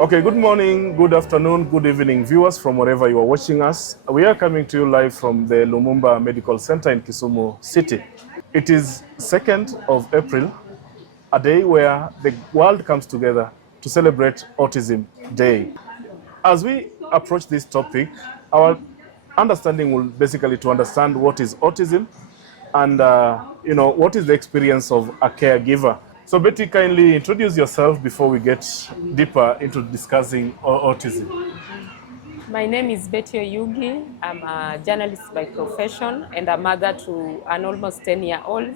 Okay, good morning, good afternoon, good evening, viewers from wherever you are watching us. We are coming to you live from the Lumumba Medical Center in Kisumu City. It is 2nd of April, a day where the world comes together to celebrate Autism Day. As we approach this topic, our understanding will basically to understand what is autism and what is the experience of a caregiver. So Betty, kindly introduce yourself before we get deeper into discussing autism. My name is Betty Oyugi. I'm a journalist by profession and a mother to an almost 10-year-old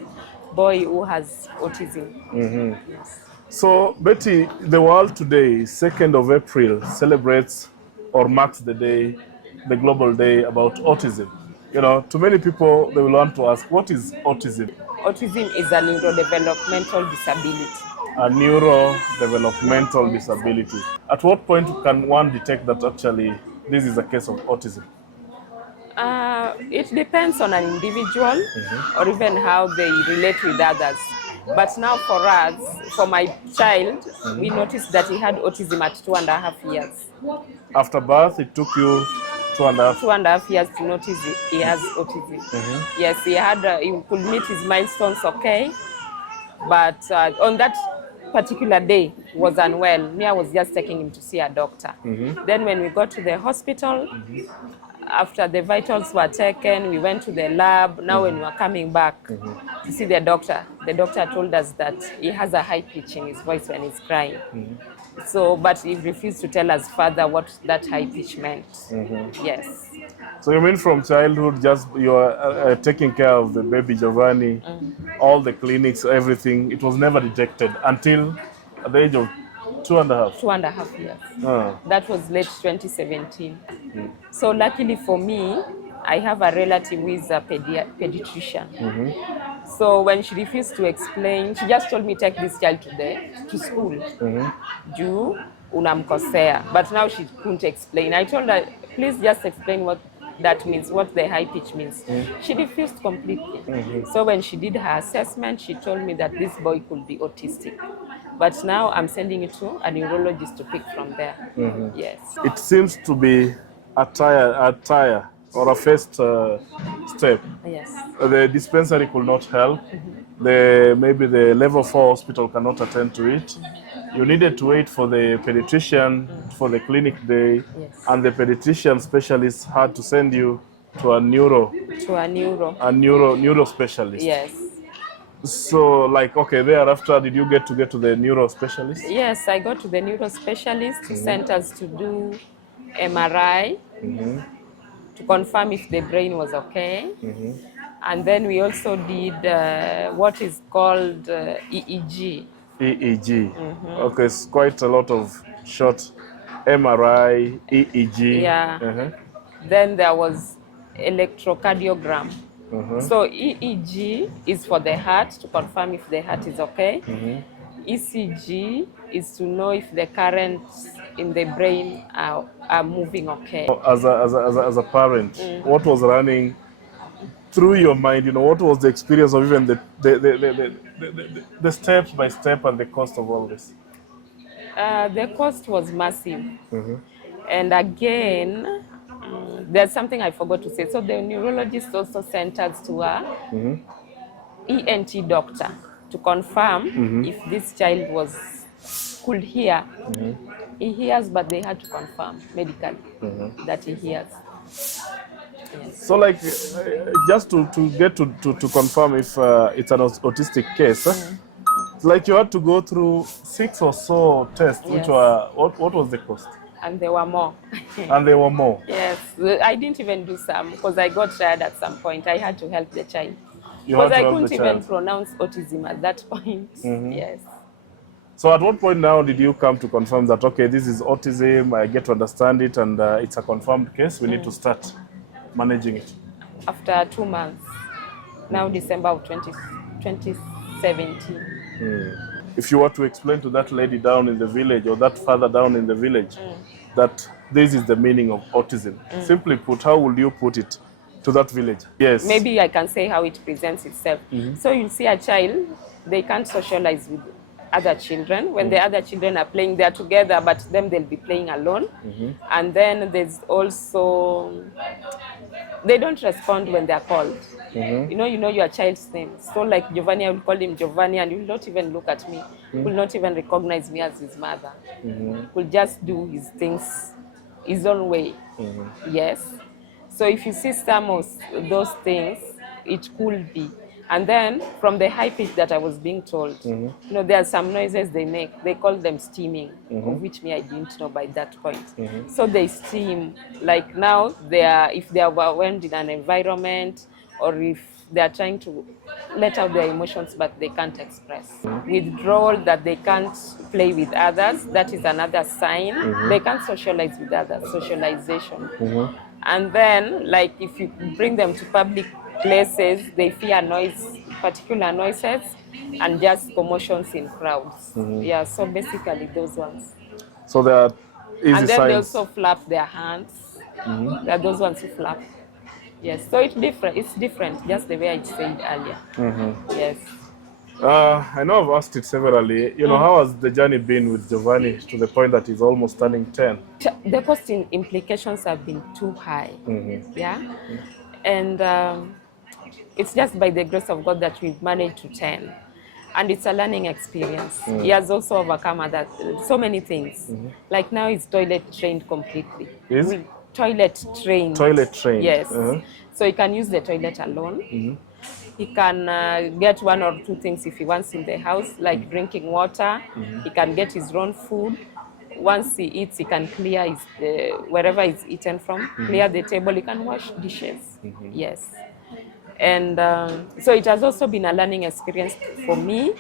boy who has autism. Yes. So Betty, the world today, 2nd of April, celebrates or marks the day, the global day about autism. To many people, they will want to ask, what is autism? Autism is a neurodevelopmental disability. A neurodevelopmental disability. At what point can one detect that actually this is a case of autism? It depends on an individual or even how they relate with others. But now for us, for my child, we noticed that he had autism at 2.5 years. After birth, it took you 2.5 2.5 years to notice he has autism. Yes, he could meet his milestones okay, but on that particular day he was unwell. I was just taking him to see a doctor. Then when we got to the hospital, after the vitals were taken, we went to the lab. Now when we were coming back to see the doctor told us that he has a high pitch in his voice when he's crying. So, but he refused to tell us further what that high pitch meant. Yes. So you mean from childhood, just you are taking care of the baby Giovanni, all the clinics, everything. It was never detected until at the age of 2.5. 2.5 years. That was late 2017. So luckily for me, I have a relative who is a pediatrician. So when she refused to explain, she just told me, take this child to school. Juu unamkosea. But now she couldn't explain. I told her, please just explain what that means, what the high pitch means. She refused completely. So when she did her assessment, she told me that this boy could be autistic. But now I'm sending it to a neurologist to pick from there. Yes. It seems to be a tire or a first step. Yes. The dispensary could not help. Maybe the level 4 hospital cannot attend to it. You needed to wait for the pediatrician for the clinic day, and the pediatrician specialist had to send you to a neuro specialist. Yes. So, okay, thereafter, did you get to the neuro specialist? Yes, I got to the neuro specialist who sent us to do MRI to confirm if the brain was okay. And then we also did what is called EEG. EEG. Okay, it's quite a lot of short MRI, EEG. Yeah. Then there was electrocardiogram. So EEG is for the heart, to confirm if the heart is okay. ECG is to know if the currents in the brain are moving okay. As a parent, what was running through your mind? What was the experience of even the step by step and the cost of all this? The cost was massive. And again, there's something I forgot to say. So the neurologist also sent us to a ENT doctor to confirm if this child could hear. He hears, but they had to confirm medically that he hears. Yes. So, just to get to confirm if it's an autistic case, it's like you had to go through 6 or so tests, which were, what was the cost? And there were more. And there were more? Yes. I didn't even do some because I got tired at some point. I had to help the child. Because I couldn't even pronounce autism at that point. Yes. So at what point now did you come to confirm that, okay, this is autism, I get to understand it, and it's a confirmed case, we need to start managing it? After 2 months. Now December of 2017. If you were to explain to that lady down in the village or that father down in the village that this is the meaning of autism, simply put, how would you put it to that village? Yes. Maybe I can say how it presents itself. So you see a child, they can't socialize other children. When the other children are playing, they're together, but them they'll be playing alone. And then there's also, they don't respond when they're called. You know your child's name. So like Giovanni, I will call him Giovanni, and he will not even look at me. He will not even recognize me as his mother. He will just do his things his own way. Yes. So if you see some of those things, it could be. And then from the high pitch that I was being told, you know, there are some noises they make. They call them steaming, of which me I didn't know by that point. So they steam. Like now, if they are overwhelmed in an environment, or if they are trying to let out their emotions but they can't express. Withdrawal, that they can't play with others, that is another sign. They can't socialize with others, socialization. And then, like if you bring them to public places, they fear noise, particular noises, and just commotions in crowds. Yeah, so basically those ones. So there are easy signs. And then they also flap their hands. There are those ones who flap. Yes, so it's different, just the way I said earlier. Yes. I know I've asked it severally. You know, how has the journey been with Giovanni to the point that he's almost turning 10? The cost implications have been too high. Yeah. And it's just by the grace of God that we've managed to 10. And it's a learning experience. He has also overcome so many things. Like now he's toilet trained completely. Is? Toilet trained. Toilet trained. Yes. So he can use the toilet alone. He can get one or two things if he wants in the house, like drinking water. He can get his own food. Once he eats, he can clear wherever he's eaten from, clear the table. He can wash dishes. Yes. And so it has also been a learning experience for me.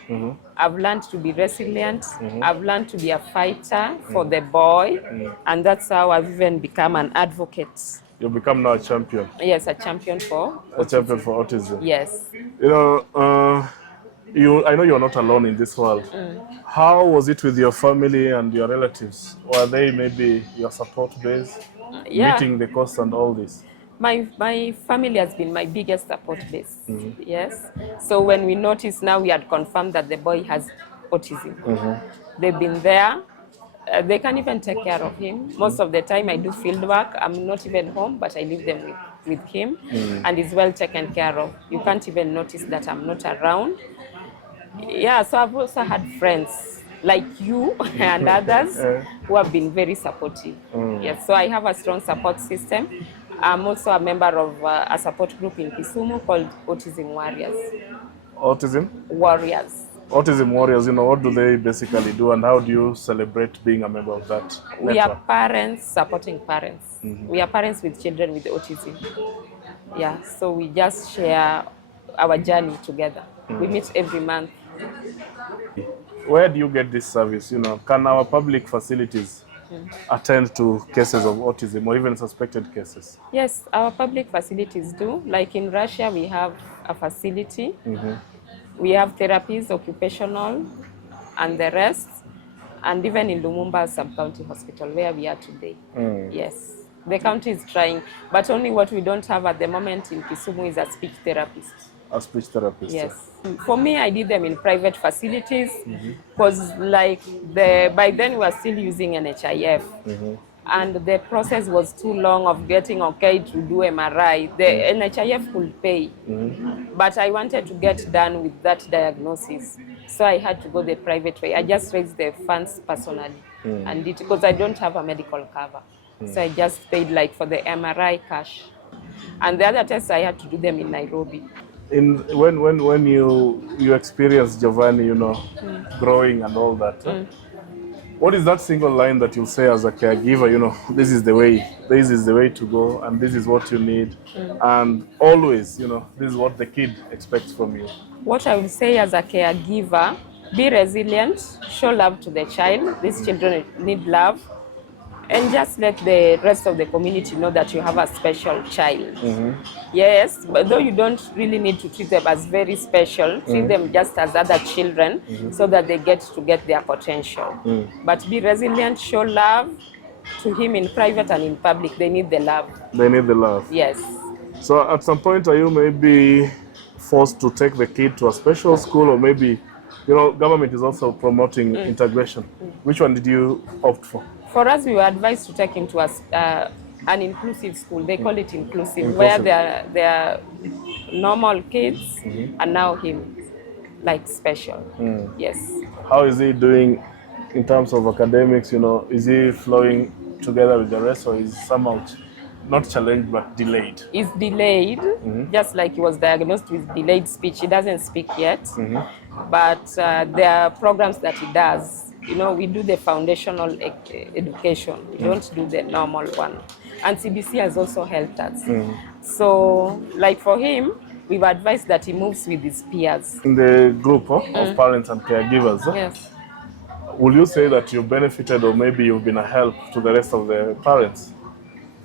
I've learned to be resilient. I've learned to be a fighter for the boy. And that's how I've even become an advocate. You've become now a champion. Yes, a champion for autism. A champion for autism. Yes. You know, I know you're not alone in this world. How was it with your family and your relatives? Were they maybe your support base? Meeting the cost and all this? My family has been my biggest support base. Yes. So when we noticed, now we had confirmed that the boy has autism. They've been there. They can even take care of him. Most of the time I do field work. I'm not even home, but I leave them with him. And he's well taken care of. You can't even notice that I'm not around. Yeah, so I've also had friends like you and others who have been very supportive. Yes, so I have a strong support system. I'm also a member of a support group in Kisumu called Autism Warriors. Autism? Warriors. Autism Warriors, you know, what do they basically do and how do you celebrate being a member of that network? We are parents supporting parents. We are parents with children with autism. Yeah, so we just share our journey together. We meet every month. Where do you get this service? You know, can our public facilities attend to cases of autism or even suspected cases? Yes, our public facilities do. Like in Russia, we have a facility. We have therapies, occupational, and the rest. And even in Lumumba Sub-County Hospital, where we are today. Yes, the county is trying, but only what we don't have at the moment in Kisumu is a speech therapist. A speech therapist? Yes. For me, I did them in private facilities because by then we were still using NHIF. And the process was too long of getting okay to do MRI. The NHIF could pay, but I wanted to get done with that diagnosis. So I had to go the private way. I just raised the funds personally and did, because I don't have a medical cover. So I just paid like for the MRI cash. And the other tests, I had to do them in Nairobi. When you experienced Giovanni, you know, growing and all that, what is that single line that you'll say as a caregiver, you know, this is the way to go, and this is what you need, and always, you know, this is what the kid expects from you? What I would say as a caregiver, be resilient, show love to the child. These children need love. And just let the rest of the community know that you have a special child. Yes, but though you don't really need to treat them as very special, treat them just as other children so that they get their potential. But be resilient, show love to him in private and in public. They need the love. They need the love. Yes. So at some point, are you maybe forced to take the kid to a special school, or maybe You know, government is also promoting integration. Which one did you opt for? For us, we were advised to take him to an inclusive school. They call it inclusive, where Inclusive. there are normal kids and now him, like special. Yes. How is he doing in terms of academics? You know, is he flowing together with the rest, or is somehow not challenged but delayed? He's delayed, just like he was diagnosed with delayed speech. He doesn't speak yet, but there are programs that he does. You know, we do the foundational education. We don't do the normal one. And CBC has also helped us. So, like for him, we've advised that he moves with his peers. In the group of parents and caregivers, Yes. will you say that you benefited, or maybe you've been a help to the rest of the parents?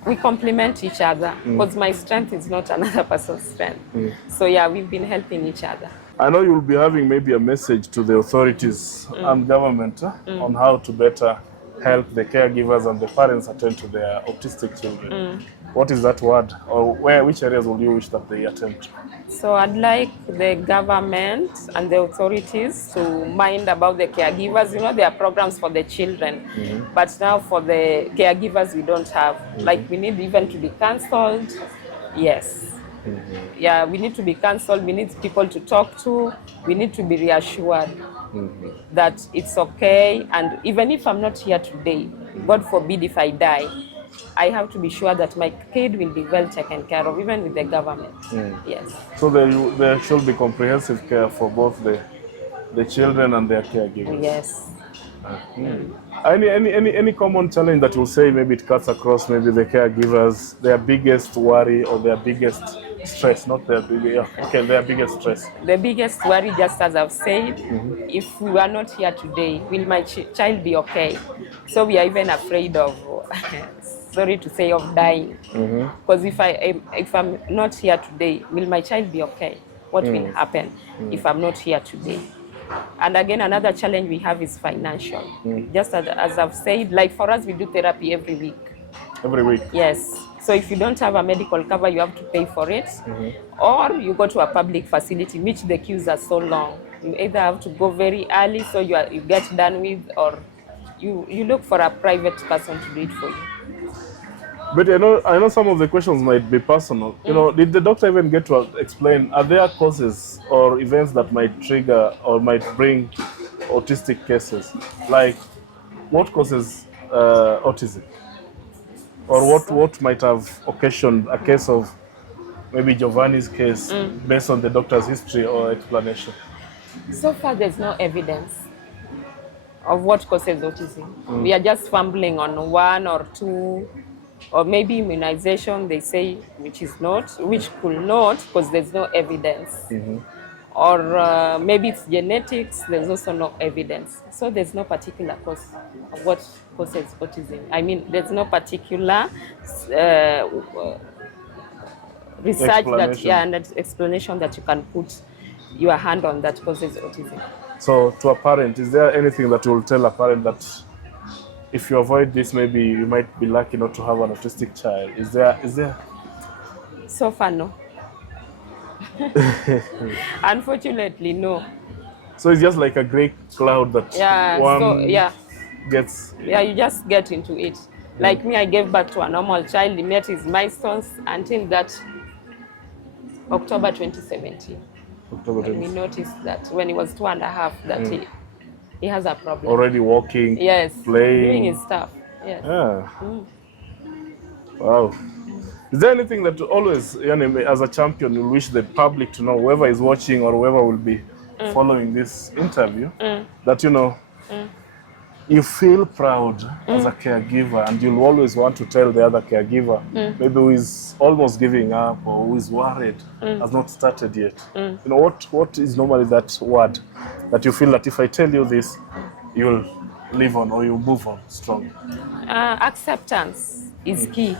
We complement each other, because my strength is not another person's strength. So yeah, we've been helping each other. I know you'll be having maybe a message to the authorities and government on how to better help the caregivers and the parents attend to their autistic children. What is that word, or which areas will you wish that they attend to? So I'd like the government and the authorities to mind about the caregivers. You know, there are programs for the children, but now for the caregivers we don't have. Like we need even to be cancelled. Yes. Yeah, we need to be cancelled. We need people to talk to. We need to be reassured that it's okay. And even if I'm not here today, God forbid if I die, I have to be sure that my kid will be well taken care of, even with the government. Yes. So there should be comprehensive care for both the children and their caregivers. Yes. Any common challenge that you'll say maybe it cuts across maybe the caregivers, their biggest worry or their biggest stress, not their their biggest stress? The biggest worry, just as I've said, if we were not here today, will my child be okay? So we are even afraid of, sorry to say, of dying. Because if I'm not here today, will my child be okay? What will happen if I'm not here today? And again, another challenge we have is financial. Just as I've said, like for us, we do therapy every week. Every week? Yes. So if you don't have a medical cover, you have to pay for it. Or you go to a public facility, which the queues are so long. You either have to go very early so you get done with, or you look for a private person to do it for you. But I know some of the questions might be personal. You know, did the doctor even get to explain, are there causes or events that might trigger or might bring autistic cases? Like, what causes autism? Or what might have occasioned a case of maybe Giovanni's case based on the doctor's history or explanation? So far, there's no evidence of what causes autism. We are just fumbling on one or two, or maybe immunization, they say, which could not, because there's no evidence. Or maybe it's genetics, there's also no evidence. So there's no particular cause of what causes autism. I mean, there's no particular research and explanation that you can put your hand on that causes autism. So to a parent, is there anything that you will tell a parent that if you avoid this, maybe you might be lucky not to have an autistic child? Is there? So far, no. Unfortunately, no. So it's just like a gray cloud that gets... Yeah, you just get into it. Like me, I gave birth to a normal child. He met his milestones until that October 2017. When we noticed that when he was 2.5, that he has a problem. Already walking, playing. Doing his stuff. Yes. Yeah. Wow. Is there anything that always, as a champion, you wish the public to know, whoever is watching or whoever will be following this interview, that, you feel proud as a caregiver, and you'll always want to tell the other caregiver, maybe who is almost giving up or who is worried, has not started yet. What is normally that word that you feel that if I tell you this, you'll live on or you'll move on strong? Acceptance is key.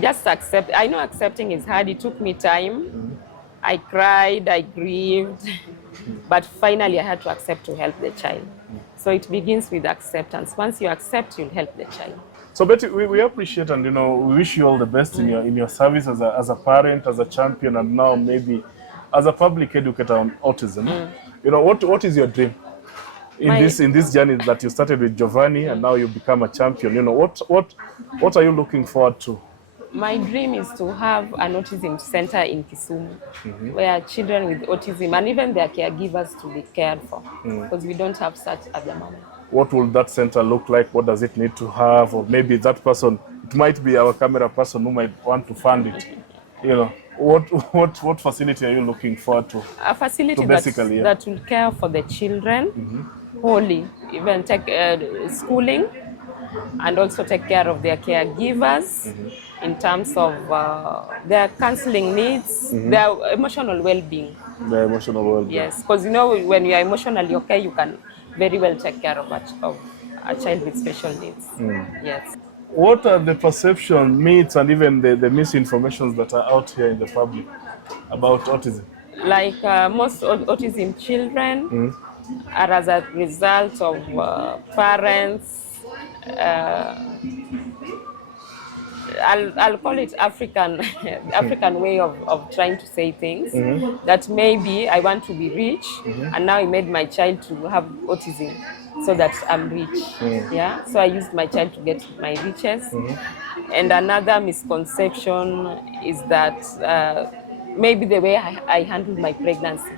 Just accept. I know accepting is hard. It took me time. I cried, I grieved, but finally I had to accept to help the child. So it begins with acceptance. Once you accept, you'll help the child. So Betty, we appreciate and we wish you all the best in your service as a parent, as a champion, and now maybe as a public educator on autism. You know, what is your dream in this journey that you started with Giovanni and now you become a champion? You know, what are you looking forward to? My dream is to have an autism center in Kisumu, where children with autism and even their caregivers to be cared for, because we don't have such at the moment. What will that center look like? What does it need to have? Or maybe that person, it might be our camera person who might want to fund it. You know, what facility are you looking forward to? A facility basically, that will care for the children wholly, even take schooling, and also take care of their caregivers in terms of their counseling needs, their emotional well-being. The emotional well-being. Yes, because you know, when you are emotionally okay, you can very well take care of a child with special needs. Yes. What are the perception, myths, and even the misinformations that are out here in the public about autism? Like most autism children are as a result of parents. I'll call it African way of trying to say things. That maybe I want to be rich, and now I made my child to have autism so that I'm rich. Yeah, so I used my child to get my riches. And another misconception is that maybe the way I handled my pregnancy,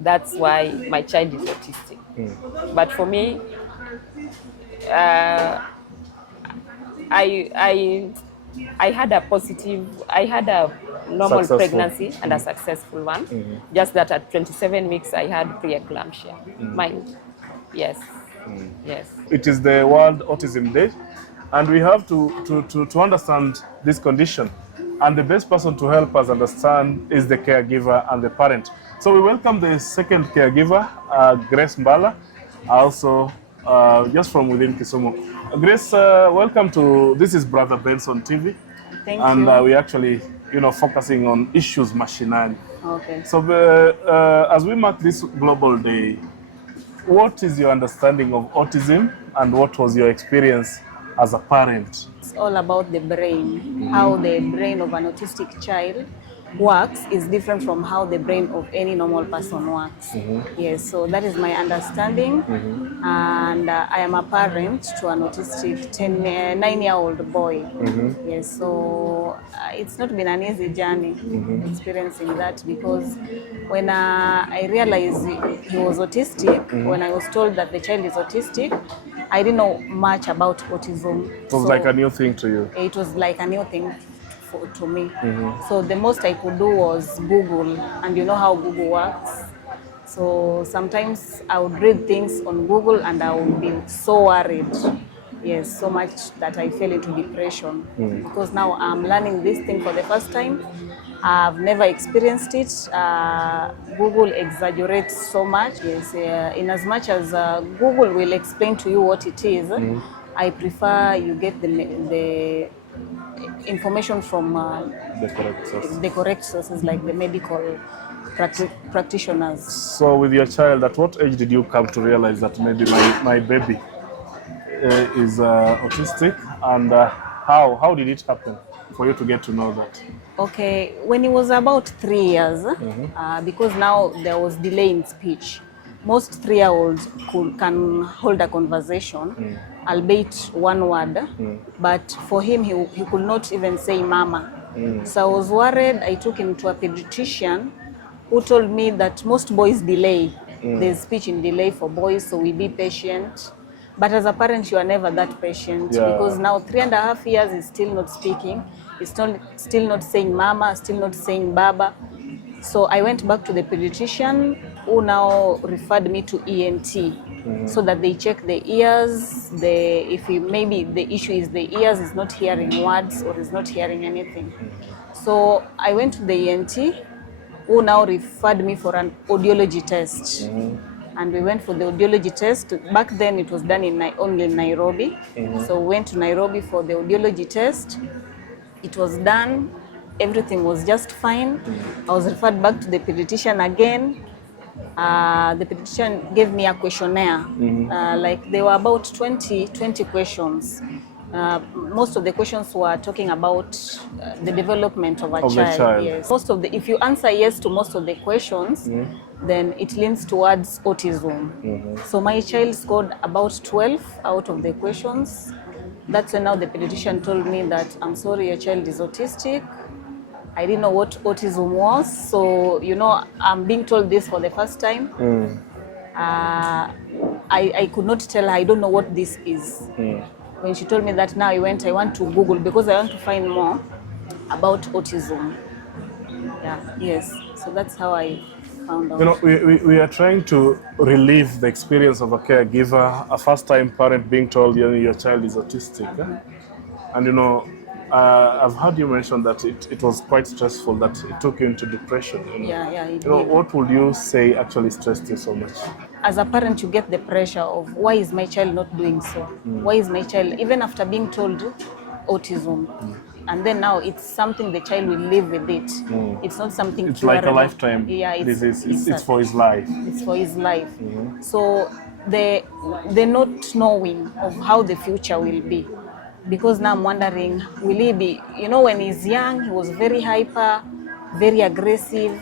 that's why my child is autistic. But for me, I had a normal Successful. pregnancy and a successful one. Just that at 27 weeks I had preeclampsia. Mind. Yes. Yes. It is the World Autism Day, and we have to understand this condition. And the best person to help us understand is the caregiver and the parent. So we welcome the second caregiver, Grace Mbala, also just from within Kisumu. Grace, welcome to, this is Brother Benson TV. Thank and you. And we're actually, focusing on issues mashinani. Okay. So as we mark this global day, what is your understanding of autism and what was your experience as a parent? It's all about the brain. How the brain of an autistic child works is different from how the brain of any normal person works. Yes, so that is my understanding. And I am a parent to an autistic 9-year-old boy. Yes, so it's not been an easy journey experiencing that, because when I realized he was autistic, when I was told that the child is autistic, I didn't know much about autism. It was like a new thing to you. It was like a new thing to me. So the most I could do was Google, and you know how Google works. So sometimes I would read things on Google and I would be so worried. Yes, so much that I fell into depression, because now I'm learning this thing for the first time. I've never experienced it. Google exaggerates so much. Yes, in as much as Google will explain to you what it is, I prefer you get the information from the correct sources, like the medical practitioners. So with your child, at what age did you come to realize that maybe my baby is autistic, and how did it happen for you to get to know that? Okay, when he was about 3 years, because now there was delay in speech. Most 3-year-olds can hold a conversation, albeit one word, but for him, he could not even say mama. So I was worried. I took him to a pediatrician who told me that most boys delay. There's speech in delay for boys, so we be patient. But as a parent, you are never that patient, because now 3.5 years is still not speaking. He's still not saying mama, still not saying baba. So I went back to the pediatrician, who now referred me to ENT, so that they check the ears. Maybe the issue is the ears, is not hearing words or is not hearing anything. So I went to the ENT, who now referred me for an audiology test. And we went for the audiology test. Back then it was done only in Nairobi. So we went to Nairobi for the audiology test. It was done. Everything was just fine. I was referred back to the pediatrician again. The pediatrician gave me a questionnaire. Like there were about 20 questions. most of the questions were talking about the development of a Of the child. child. Yes. If you answer yes to most of the questions, then it leans towards autism. So my child scored about 12 out of the questions. That's when now the pediatrician told me that, I'm sorry, your child is autistic. I didn't know what autism was. So, I'm being told this for the first time. I could not tell her, I don't know what this is. When she told me that, now I want to Google because I want to find more about autism. Yes. So that's how I found out. We are trying to relieve the experience of a caregiver, a first-time parent being told your child is autistic. And I've heard you mention that it was quite stressful, that it took you into depression. It did. What would you say actually stressed you so much? As a parent, you get the pressure of, why is my child not doing so? Why is my child, even after being told autism, and then now it's something the child will live with it. It's not something It's like a lifetime disease. It's for his life. It's for his life. So the not knowing of how the future will be. Because now I'm wondering, will he be, when he's young, he was very hyper, very aggressive,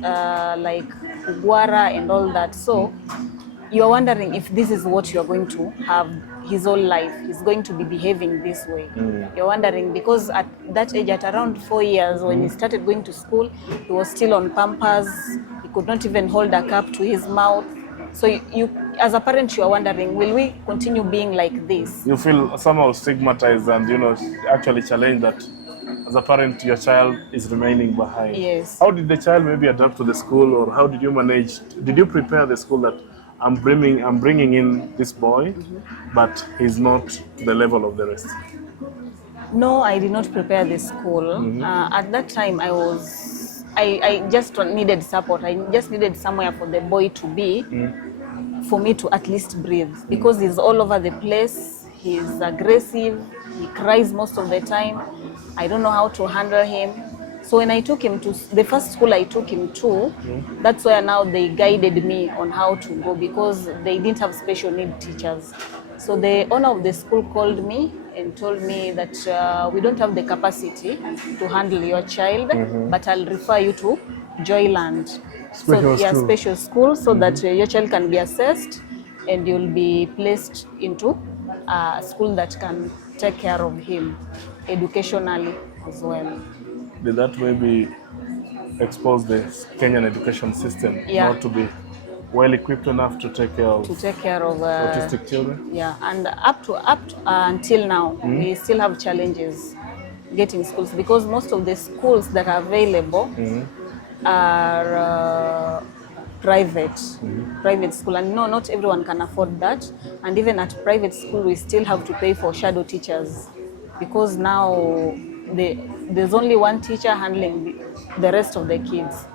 like Ugwara and all that. So you're wondering if this is what you're going to have his whole life. He's going to be behaving this way. You're wondering, because at that age, at around 4 years, when he started going to school, he was still on Pampers. He could not even hold a cup to his mouth. So you, as a parent, you are wondering, will we continue being like this? You feel somehow stigmatized and, actually challenged that as a parent, your child is remaining behind. Yes. How did the child maybe adapt to the school, or how did you manage? Did you prepare the school that I'm bringing in this boy, but he's not to the level of the rest? No, I did not prepare the school. At that time, I just needed support. I just needed somewhere for the boy to be, for me to at least breathe, because he's all over the place. He's aggressive. He cries most of the time. I don't know how to handle him. So when I took him to the first school I took him to, that's where now they guided me on how to go, because they didn't have special need teachers. So the owner of the school called me and told me that we don't have the capacity to handle your child, but I'll refer you to Joyland. Special school, so that your child can be assessed and you'll be placed into a school that can take care of him educationally as well. Did that maybe expose the Kenyan education system not to be well equipped enough to take care of autistic children? Yeah, and up to until now, we still have challenges getting schools, because most of the schools that are available are private school, and not everyone can afford that. And even at private school, we still have to pay for shadow teachers, because now there's only one teacher handling the rest of the kids.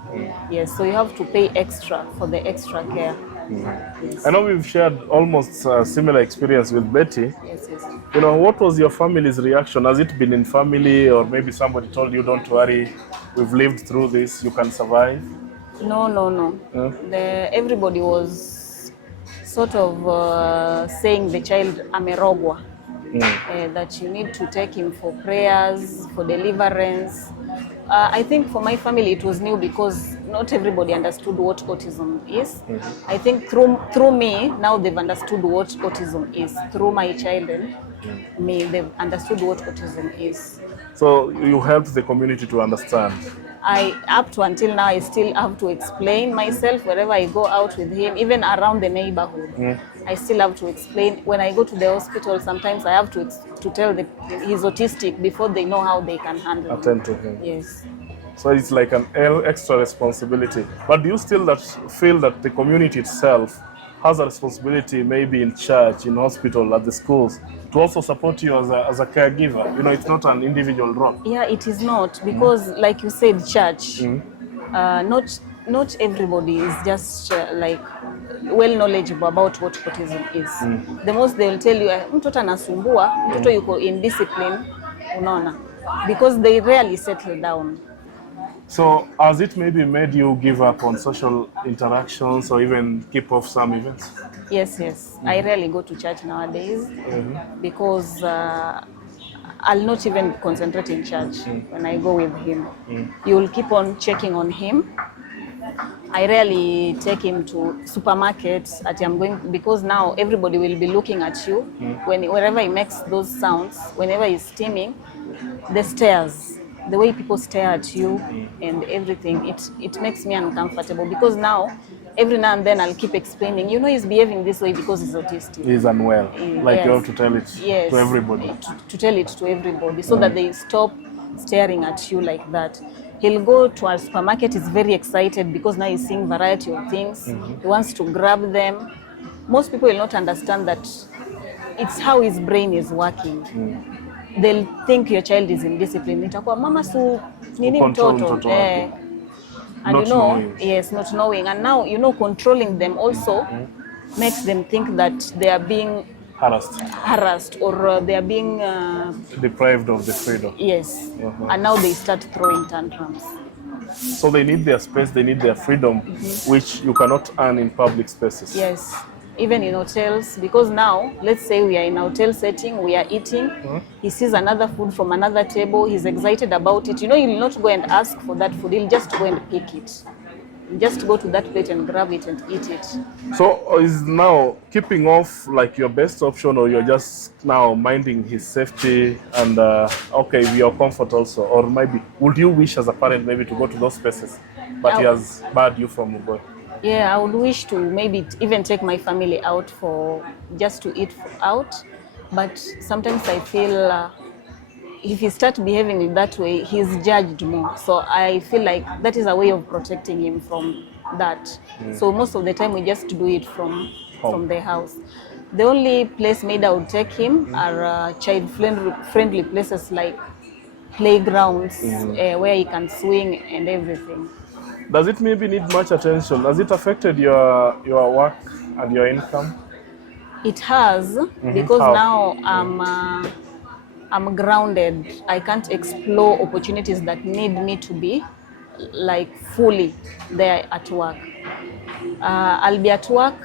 Yes, so you have to pay extra for the extra care. Yes. I know we've shared almost a similar experience with Betty. Yes. What was your family's reaction? Has it been in family, or maybe somebody told you, don't worry, we've lived through this, you can survive? No. Everybody was sort of saying the child amerogwa. That you need to take him for prayers, for deliverance. I think for my family it was new, because not everybody understood what autism is. I think through me, now they've understood what autism is. Through my child and me, they've understood what autism is. So you helped the community to understand? Up to until now, I still have to explain myself wherever I go out with him, even around the neighborhood. I still have to explain. When I go to the hospital, sometimes I have to tell he's autistic before they know how they can handle him. Attend to him. Yes. So it's like an extra responsibility. But do you still feel that the community itself has a responsibility, maybe in church, in hospital, at the schools, to also support you as a caregiver? It's not an individual role. Yeah, it is not, because like you said, church, not everybody is just like well knowledgeable about what autism is. The most they will tell you, mtoto anasumbua, mtoto yuko indiscipline, unaona, because they rarely settle down. So has it maybe made you give up on social interactions, or even keep off some events? Yes. I rarely go to church nowadays, because I'll not even concentrate in church when I go with him. You'll keep on checking on him. I rarely take him to supermarkets at I'm going, because now everybody will be looking at you wherever he makes those sounds, whenever he's steaming, the stares, the way people stare at you and everything, it makes me uncomfortable, because now every now and then I'll keep explaining, he's behaving this way because he's autistic. He's unwell. Like you have to tell it to everybody. To tell it to everybody so that they stop staring at you like that. He'll go to a supermarket, he's very excited because now he's seeing variety of things. He wants to grab them. Most people will not understand that it's how his brain is working. They'll think your child is indisciplined. Itakuwa mama su nini mtoto. And not knowing. Yes, not knowing. And now, controlling them also makes them think that they are being harassed or they are being deprived of the freedom. Yes. And now they start throwing tantrums. So they need their space, they need their freedom, which you cannot earn in public spaces. Yes. Even in hotels, because now, let's say we are in a hotel setting, we are eating, he sees another food from another table, he's excited about it. He'll not go and ask for that food, he'll just go and pick it. Just go to that plate and grab it and eat it. So is now keeping off like your best option, or you're just now minding his safety and okay, your comfort also? Or maybe, would you wish as a parent maybe to go to those spaces, but he has barred you from going? Yeah, I would wish to maybe even take my family out just to eat out. But sometimes I feel if he starts behaving in that way, he's judged more. So I feel like that is a way of protecting him from that. So most of the time we just do it from the house. The only place maybe I would take him are child-friendly places like playgrounds where he can swing and everything. Does it maybe need much attention? Has it affected your work and your income? It has, because now I'm grounded. I can't explore opportunities that need me to be like fully there at work. I'll be at work.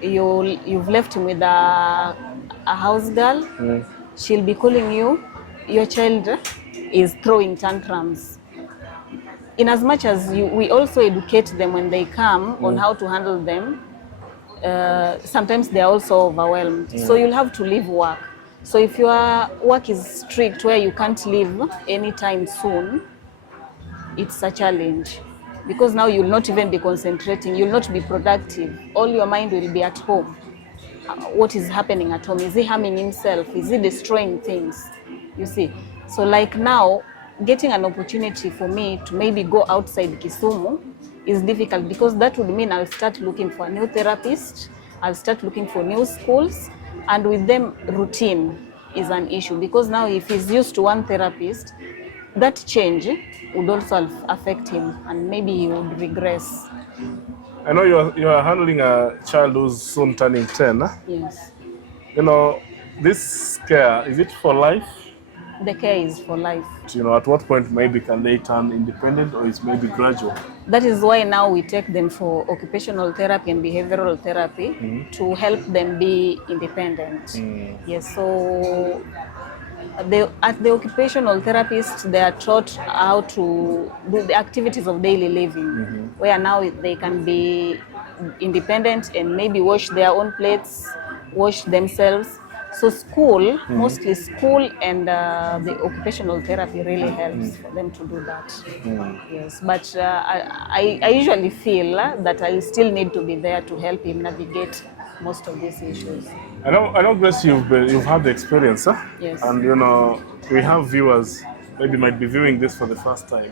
You've left him with a house girl. She'll be calling you. Your child is throwing tantrums. In as much as we also educate them when they come on how to handle them, sometimes they are also overwhelmed. So you'll have to leave work. So if your work is strict where you can't leave anytime soon, it's a challenge. Because now you'll not even be concentrating, you'll not be productive. All your mind will be at home. What is happening at home? Is he harming himself? Is he destroying things? You see? So like now, getting an opportunity for me to maybe go outside Kisumu is difficult, because that would mean I'll start looking for a new therapist, I'll start looking for new schools, and with them routine is an issue, because now if he's used to one therapist, that change would also affect him and maybe he would regress. I know you are handling a child who's soon turning 10. Huh? Yes. This care, is it for life? The care is for life. At what point maybe can they turn independent, or it's maybe gradual? That is why now we take them for occupational therapy and behavioral therapy to help them be independent. Yes, so at the occupational therapist, they are taught how to do the activities of daily living, where now they can be independent and maybe wash their own plates, wash themselves. So school, mostly school and the occupational therapy really helps for them to do that. Yes, but I usually feel that I still need to be there to help him navigate most of these issues. I know, Grace, you've had the experience, huh? Yes. And we have viewers maybe might be viewing this for the first time.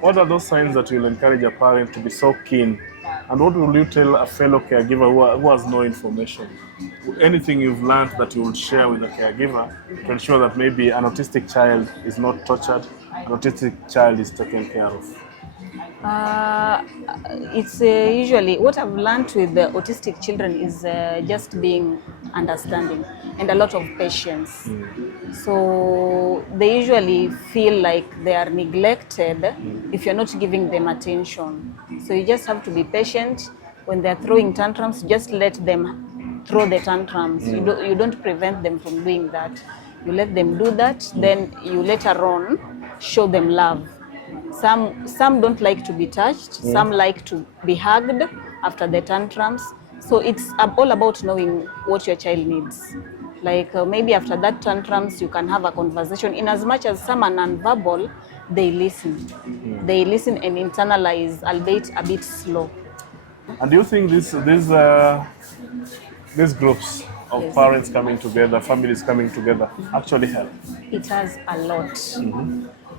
What are those signs that you'll encourage a parent to be so keen? And what will you tell a fellow caregiver who has no information? Anything you've learned that you will share with a caregiver to ensure that maybe an autistic child is not tortured, an autistic child is taken care of? It's usually what I've learned with the autistic children is just being understanding and a lot of patience. So they usually feel like they are neglected if you're not giving them attention. So you just have to be patient. When they're throwing tantrums, just let them throw the tantrums. You don't prevent them from doing that. You let them do that, then you later on show them love. Some don't like to be touched, some like to be hugged after the tantrums. So it's all about knowing what your child needs. Like maybe after that tantrums, you can have a conversation. In as much as some are non-verbal, they listen. They listen and internalize, albeit a bit slow. And do you think these groups of parents coming together, families coming together, actually help? It has a lot.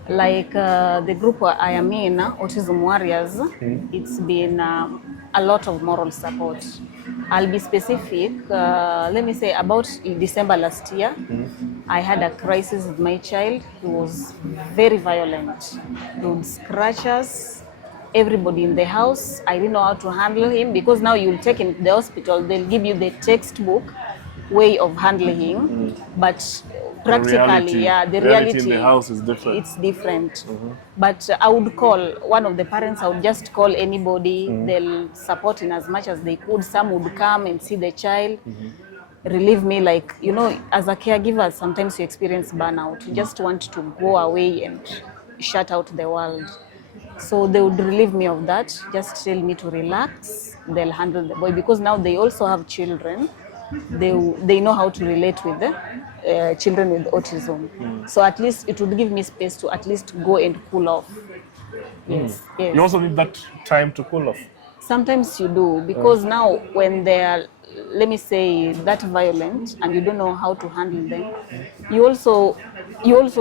Like the group I am in, Autism Warriors, it's been a lot of moral support. I'll be specific. Let me say about December last year, I had a crisis with my child. He was very violent. He would scratch us, everybody in the house. I didn't know how to handle him because now you'll take him to the hospital, they'll give you the textbook way of handling him, but practically, the reality in the house is different. It's different. But I would call one of the parents, I would just call anybody, they'll support in as much as they could. Some would come and see the child, relieve me. Like, you know, as a caregiver, sometimes you experience burnout. You just want to go away and shut out the world. So they would relieve me of that, just tell me to relax, they'll handle the boy, because now they also have children. They know how to relate with the children with autism. So at least it would give me space to at least go and cool off. Yes. You also need that time to cool off. Sometimes you do, because now when they are, let me say, that violent and you don't know how to handle them, you also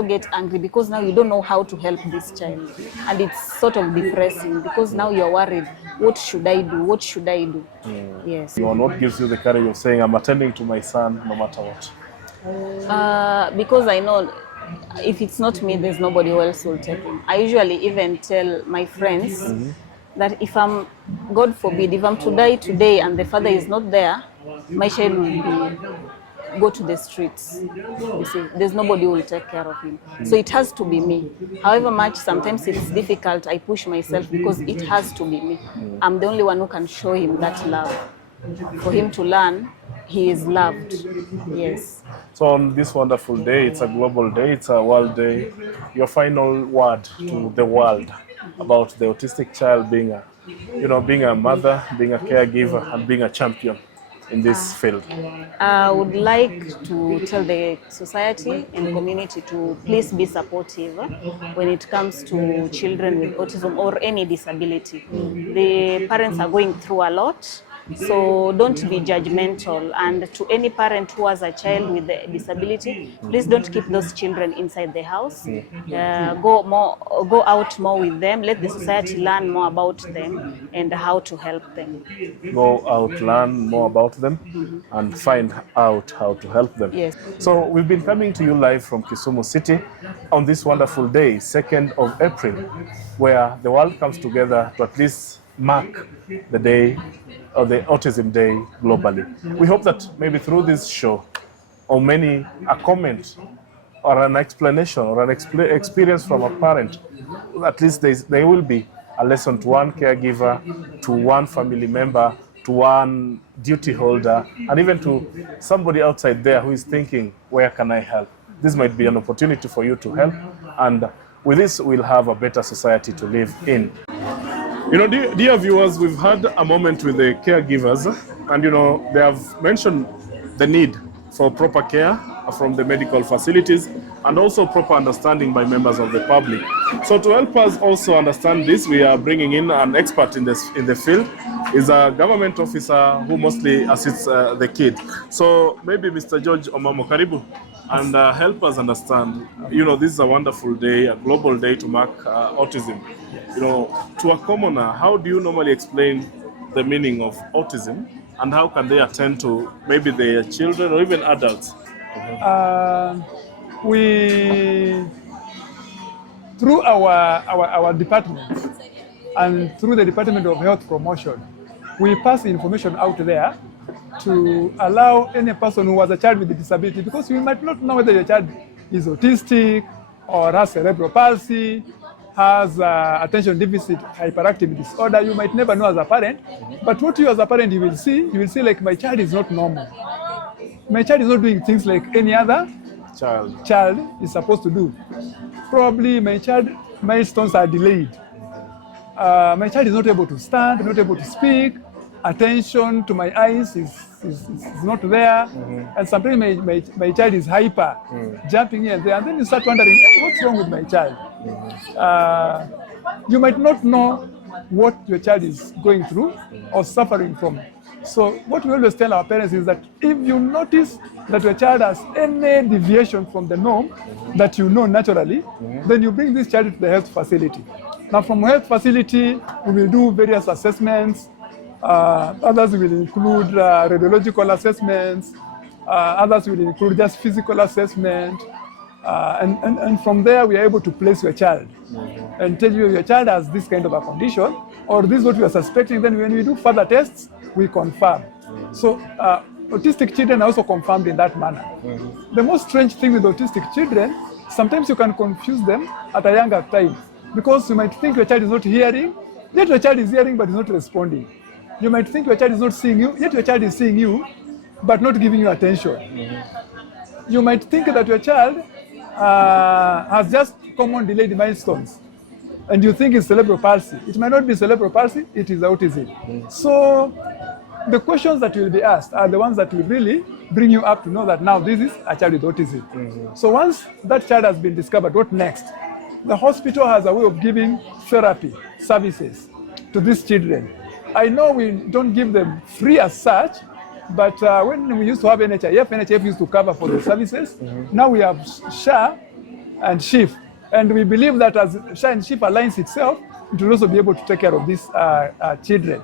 get angry because now you don't know how to help this child. And it's sort of depressing because now you're worried, what should I do? What should I do? Yes. And what gives you the courage of saying, I'm attending to my son no matter what? Because I know if it's not me, there's nobody else who will take him. I usually even tell my friends that if I'm, God forbid, if I'm to die today and the father is not there, my child will go to the streets. You see, there's nobody who will take care of him. So it has to be me. However much sometimes it's difficult, I push myself because it has to be me. I'm the only one who can show him that love. For him to learn, he is loved. Yes. So on this wonderful day, it's a global day, it's a world day, your final word to the world about the autistic child being a mother, being a caregiver, and being a champion in this field? I would like to tell the society and community to please be supportive when it comes to children with autism or any disability. The parents are going through a lot. So don't be judgmental, and to any parent who has a child with a disability, please don't keep those children inside the house. Go out more with them. Let the society learn more about them and how to help them. Go out, learn more about them, and find out how to help them. Yes. So we've been coming to you live from Kisumu City on this wonderful day, 2nd of April, where the world comes together to at least mark the day of the Autism Day globally. We hope that maybe through this show, or a comment or an explanation or an experience from a parent, at least there will be a lesson to one caregiver, to one family member, to one duty holder, and even to somebody outside there who is thinking, where can I help? This might be an opportunity for you to help, and with this we'll have a better society to live in. You know, dear viewers, we've had a moment with the caregivers, and they have mentioned the need for proper care from the medical facilities and also proper understanding by members of the public. So to help us also understand this, we are bringing in an expert in the field. Is a government officer who mostly assists the kid. So maybe Mr. George Omamo, karibu, and help us understand. This is a wonderful day, a global day to mark autism. To a commoner, how do you normally explain the meaning of autism, and how can they attend to maybe their children or even adults? We, through our department and through the Department of Health Promotion, we pass information out there to allow any person who has a child with a disability, because you might not know whether your child is autistic or has cerebral palsy, has attention deficit hyperactive disorder. You might never know as a parent, but what you as a parent you will see like, my child is not normal. My child is not doing things like any other child is supposed to do. Probably my child milestones are delayed. My child is not able to stand, not able to speak. Attention to my eyes is not there. And sometimes my child is hyper, jumping here and there. And then you start wondering, hey, what's wrong with my child? You might not know what your child is going through or suffering from. So what we always tell our parents is that if you notice that your child has any deviation from the norm that you know naturally, then you bring this child to the health facility. Now from health facility, we will do various assessments. Others will include radiological assessments. Others will include just physical assessment. And from there, we are able to place your child and tell you your child has this kind of a condition, or this is what we are suspecting. Then when we do further tests, we confirm. So autistic children are also confirmed in that manner. The most strange thing with autistic children, sometimes you can confuse them at a younger time, because you might think your child is not hearing, yet your child is hearing but is not responding. You might think your child is not seeing you, yet your child is seeing you, but not giving you attention. You might think that your child has just common delayed milestones, and you think it's cerebral palsy. It might not be cerebral palsy, it is autism. So the questions that you will be asked are the ones that will really bring you up to know that now this is a child with autism. So once that child has been discovered, what next? The hospital has a way of giving therapy services to these children. I know we don't give them free as such, but when we used to have NHIF used to cover for the services. Now we have SHA and SHIF. And we believe that as SHA and SHIF aligns itself, it will also be able to take care of these children.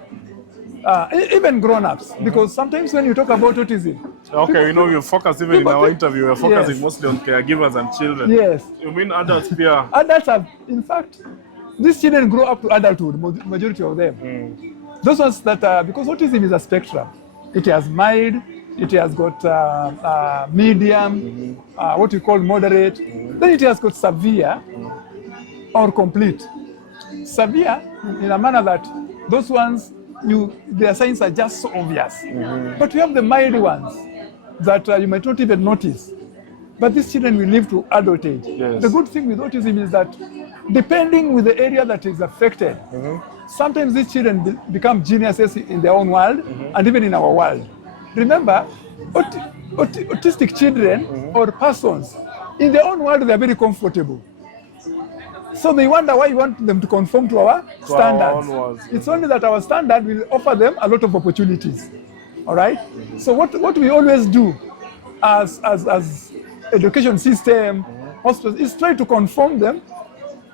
Even grown-ups, because sometimes when you talk about autism... Okay, you know, you focus even in our interview, you're focusing mostly on caregivers and children. Yes. You mean adults, Pierre? Adults have, in fact, these children grow up to adulthood, majority of them. Those ones that, because autism is a spectrum. It has mild, it has got medium, what we call moderate, then it has got severe or complete. Severe in a manner that those ones, their signs are just so obvious. But we have the mild ones that you might not even notice. But these children will live to adult age. Yes. The good thing with autism is that depending with the area that is affected, sometimes these children become geniuses in their own world and even in our world. Remember, autistic children or persons, in their own world, they are very comfortable. So they wonder why you want them to conform to our standards. It's only that our standard will offer them a lot of opportunities. All right? So what we always do as education system, hospitals, is try to conform them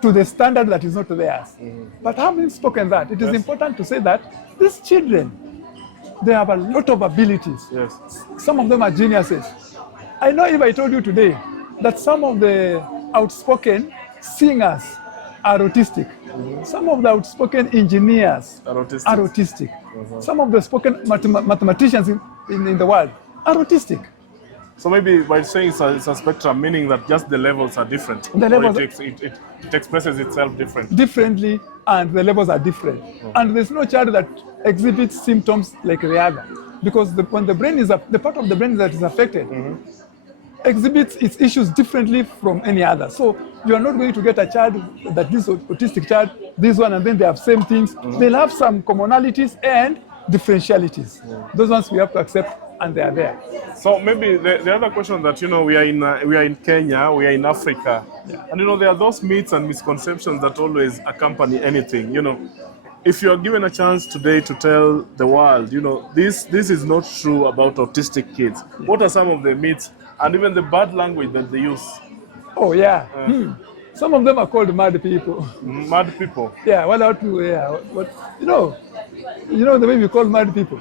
to the standard that is not theirs. But having spoken that, it is important to say that these children, they have a lot of abilities. Some of them are geniuses. I know if I told you today that some of the outspoken singers are autistic. Some of the outspoken engineers are autistic. Some of the spoken mathematicians in the world are autistic. So maybe by saying it's a spectrum, meaning that just the levels are different. The levels, it expresses itself differently, and the levels are different. And there's no child that exhibits symptoms like the other, because when the brain is the part of the brain that is affected exhibits its issues differently from any other. So you are not going to get a child that this autistic child, this one, and then they have same things. They'll have some commonalities and differentialities. Those ones we have to accept, and they are there. So maybe the other question that, you know, we are in Kenya, we are in Africa, and you know there are those myths and misconceptions that always accompany anything. You know, if you are given a chance today to tell the world, you know, this is not true about autistic kids, what are some of the myths and even the bad language that they use? Oh yeah. Some of them are called mad people. Mad people? Yeah, well, what, you know the way we call mad people.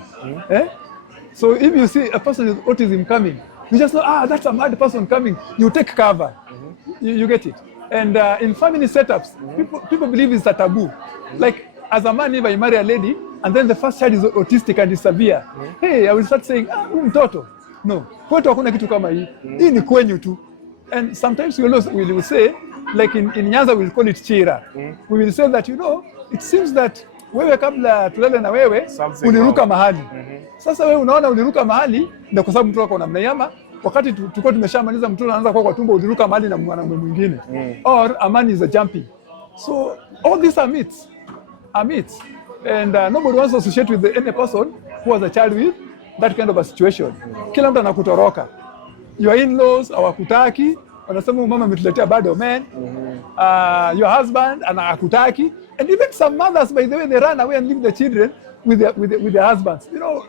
So if you see a person with autism coming, you just know, that's a mad person coming. You take cover. You get it. And in family setups, people believe it's a taboo. Like, as a man, if I marry a lady, and then the first child is autistic and is severe, hey, I will start saying, mtoto. No, kwetu hakuna kitu kama hii. Hii ni kwenyu tu. And sometimes we will say, like in Nyanza, we'll call it chira. We will say that, you know, it seems that wewe kabla tulele na wewe uliruka mahali. Sasa wewe unaona uliruka mahali ndio kwa sababu mtu wako namna yama wakati tulikuwa tumeshamaliza mtoto anaanza kwa tumbo, uliruka mahali na mwanamume mwingine. Or a man is a jumping. So all these are myths. And nobody wants to associate with any person who has a child with that kind of a situation. Kila mtu anakutoroka. Your in-laws hawakutaki, wanasema mama ametuletea bado men. Your husband anakutaki. And even some mothers, by the way, they run away and leave the children with their husbands. You know,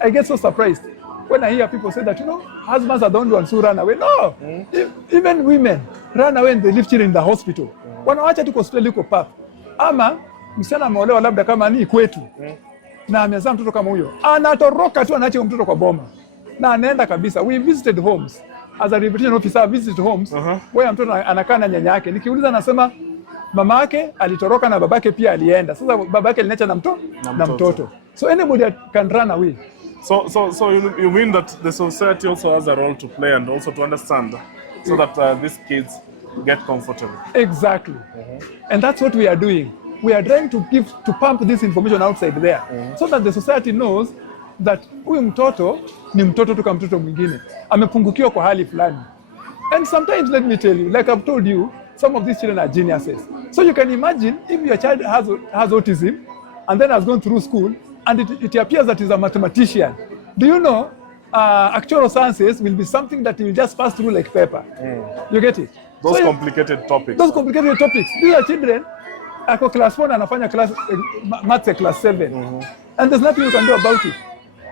I get so surprised when I hear people say that, you know, husbands are the only ones who run away. No, even women run away and they leave children in the hospital. Wanaacha tu hospitali huko pap. Ama msichana ameolewa labda kama ni kwetu na amezaa mtoto kama huyo, anatoroka tu, anaacha mtoto kwa boma na anaenda kabisa. We visited homes as a rehabilitation officer, visited homes where mtoto anakaa na nyanya yake. Nikiuliza anasema mama yake alitoroka na babake pia alienda. Sasa babake aliniacha na mtoto. So anybody can run away. So you mean that the society also has a role to play and also to understand so that these kids get comfortable. Exactly. And that's what we are doing. We are trying to pump this information outside there so that the society knows that huyu mtoto ni mtoto tu kama mtoto mwingine. Amepungukiwa kwa hali fulani. And sometimes, let me tell you, like I've told you, some of these children are geniuses. So you can imagine if your child has autism and then has gone through school and it appears that he's a mathematician. Do you know actual sciences will be something that will just pass through like paper. You get it? Those complicated topics. These are children. Ako class 1 anafanya maths class 7. And there's nothing you can do about it.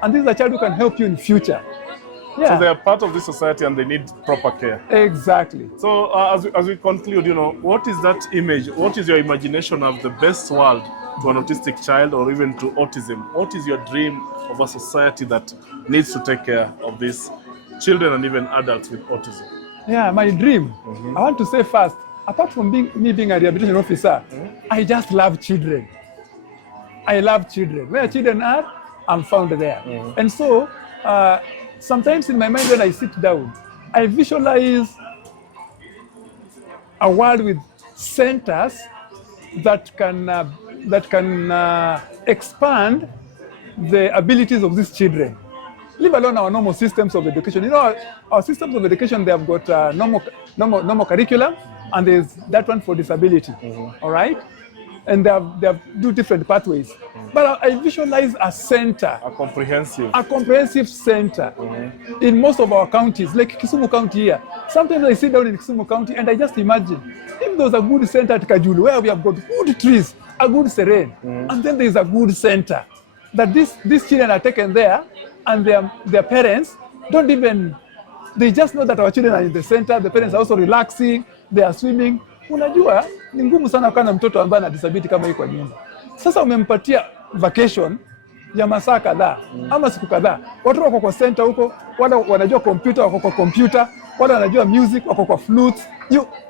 And this is a child who can help you in future. Yeah. So they are part of this society and they need proper care. Exactly. So as we conclude, you know, what is that image? What is your imagination of the best world to an autistic child or even to autism? What is your dream of a society that needs to take care of these children and even adults with autism? Yeah, my dream. I want to say first, apart from me being a rehabilitation officer, I just love children. I love children. Where children are, I'm found there. And so, sometimes in my mind when I sit down, I visualize a world with centers that can expand the abilities of these children. Leave alone our normal systems of education. You know, our systems of education, they have got normal curriculum, and there's that one for disability. All right? And they have do different pathways. But I visualize a center. A comprehensive center in most of our counties, like Kisumu County here. Sometimes I sit down in Kisumu County and I just imagine if there's a good center at Kajulu where we have got good trees, a good terrain, and then there's a good center that these children are taken there and their parents don't even, they just know that our children are in the center, the parents are also relaxing, they are swimming. Unajua, ni ngumu sana kuwa na mtoto ambaye ana disability kama hii kwa nyumba. Sasa umempatia vacation ya masaa kadhaa ama siku kadhaa. Watu wako kwa center huko, wala wanajua computer, wako kwa computer, wala wanajua music, wako kwa flutes.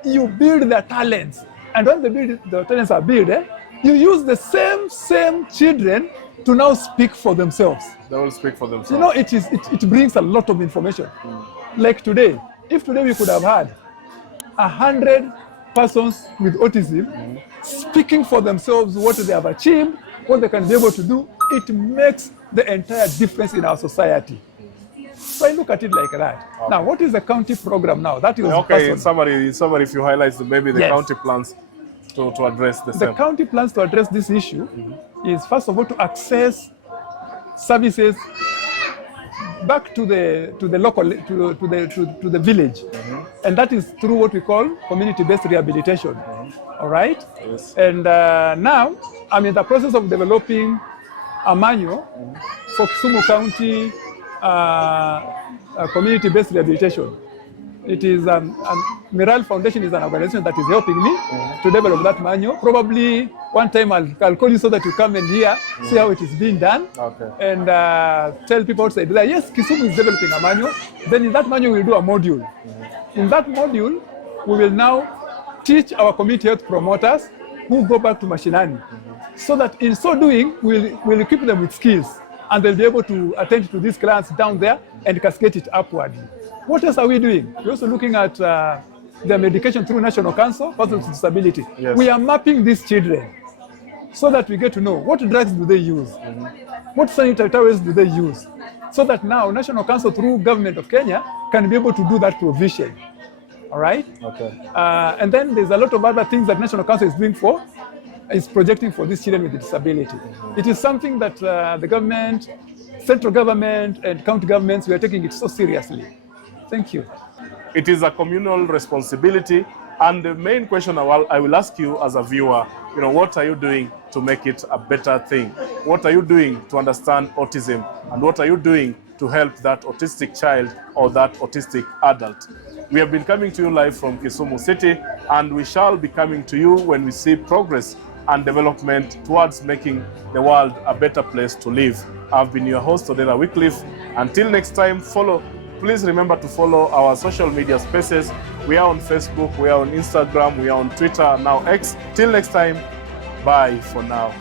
You build their talents. And when the talents are built, you use the same children to now speak for themselves. They will speak for themselves. You know, it brings a lot of information. Like today, if today we could have had 100 persons with autism speaking for themselves what they have achieved, what they can be able to do, it makes the entire difference in our society. So I look at it like that. Okay. Now, what is the county program now? That is okay. Somebody, if you highlight maybe the county plans to address the same. The county plans to address this issue is first of all to access services back to the local to the village, and that is through what we call community-based rehabilitation. All right. Yes. And now I'm in the process of developing a manual for Kisumu County community-based rehabilitation. It is Miral Foundation is an organization that is helping me to develop that manual. Probably one time I'll call you so that you come and hear, see how it is being done, and tell people outside there, yes, Kisumu is developing a manual. Then in that manual we'll do a module. In that module, we will now teach our community health promoters who go back to mashinani, so that in so doing, we'll equip them with skills, and they'll be able to attend to these clients down there and cascade it upwardly. What else are we doing? We're also looking at their medication through National Council, Persons with Disability. Yes. We are mapping these children so that we get to know what drugs do they use, what sanitary towels do they use, so that now National Council through Government of Kenya can be able to do that provision. All right? Okay. And then there's a lot of other things that National Council is doing is projecting for these children with disability. It is something that the government, central government and county governments, we are taking it so seriously. Thank you. It is a communal responsibility, and the main question I will ask you as a viewer, what are you doing to make it a better thing? What are you doing to understand autism, and what are you doing to help that autistic child or that autistic adult? We have been coming to you live from Kisumu City, and we shall be coming to you when we see progress and development towards making the world a better place to live. I've been your host, Odera Wycliffe. Until next time, please remember to follow our social media spaces. We are on Facebook, we are on Instagram, we are on Twitter, now X. Till next time, bye for now.